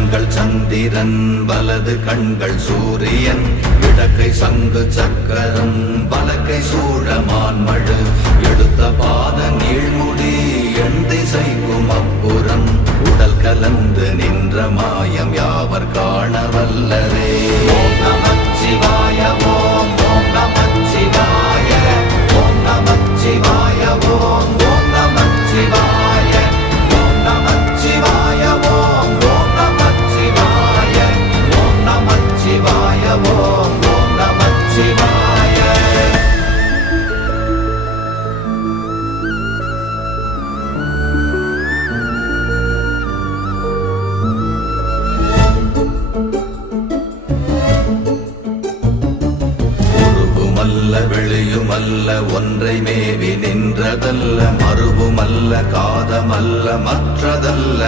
கண்கள் சந்திரன் வலது கண்கள் சூரியன் இடக்கை சங்கு சக்கரம் வலக்கை சூழமான்மழு எடுத்த பாத நீழ்முடி எண் திசைக்கும் அப்புறம் உடல் கலந்து நின்ற மாயம் யாவர் காண வல்லரே. ஓம் நமச்சிவாய ஓம் ஓம் நமச்சிவாய ஓம் நமச்சிவாய ஓம் ஓம் நமச்சிவாய ஓம் நமச்சிவாய ஓம் ஓம் நமச்சிவாய ஓம் நமச்சிவாய ஓம் ஓம் நமச்சிவாய. உருவுமல்ல வெளியுமல்ல ஒன்றை மேவி நின்றதல்ல மறுவுமல்ல காதமல்ல மற்றதல்ல